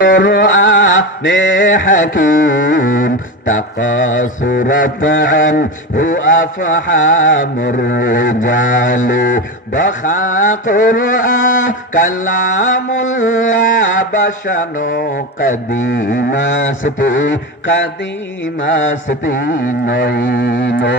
قرآن حكيم تقاصرت عنه أفحام الرجال بخا قرآن كلام الله بشنو قديم ستي نينو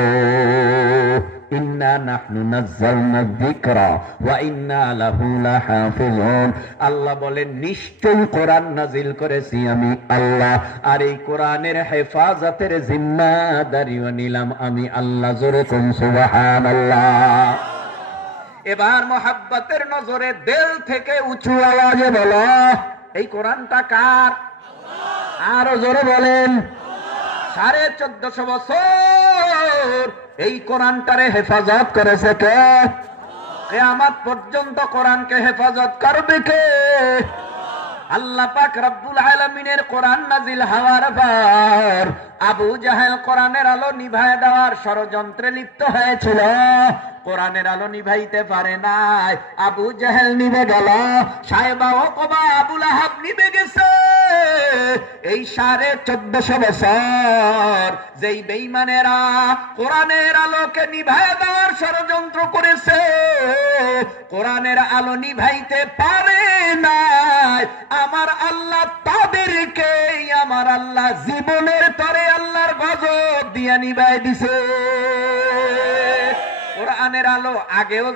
ইন্না নাহনু নাযালনা যিকরা ওয়া ইন্না লাহু লাহাফিজুন। আল্লাহ বলেন নিশ্চয়ই কোরআন নাজিল করেছি আমি আল্লাহ, আর এই কোরআনের হেফাজতের জিম্মাদারিও নিলাম আমি আল্লাহ। জোরে কোন সুবহানাল্লাহ। এবার মোহাব্বতের নজরে দিল থেকে উঁচু আওয়াজে বলো, এই কোরআনটা কার? আরো জোরে বলেন। 1450 বছর এই কোরআনটারে হেফাজত করেছে কে? কিয়ামত পর্যন্ত কোরআনকে হেফাজত করবে কে? আল্লাহ পাক রব্বুল আলামিনের কোরআন নাজিল হওয়ার পর আবু জাহেল কোরআনের আলো নিভায় দেওয়ার ষড়যন্ত্রে লিপ্ত হয়েছিল। কোরআনের আলো নিভাইতে পারে নাই, আবু জাহেল নিভে গেল। সাহেবা ওকবা আবু লাহাব নিভে গেছে। এই 1450 বছর যেই বেঈমানেরা কোরআনের আলোকে নিভায় দেওয়ার ষড়যন্ত্র করেছে, কোরআনের আলো নিভাইতে পারে নাই, আমার আল্লাহ তাদেরকে আমার আল্লাহ জীবনের তরে আল্লাহর গজব দিয়া নিভাই দিছে। কোরআনের আলো আগেও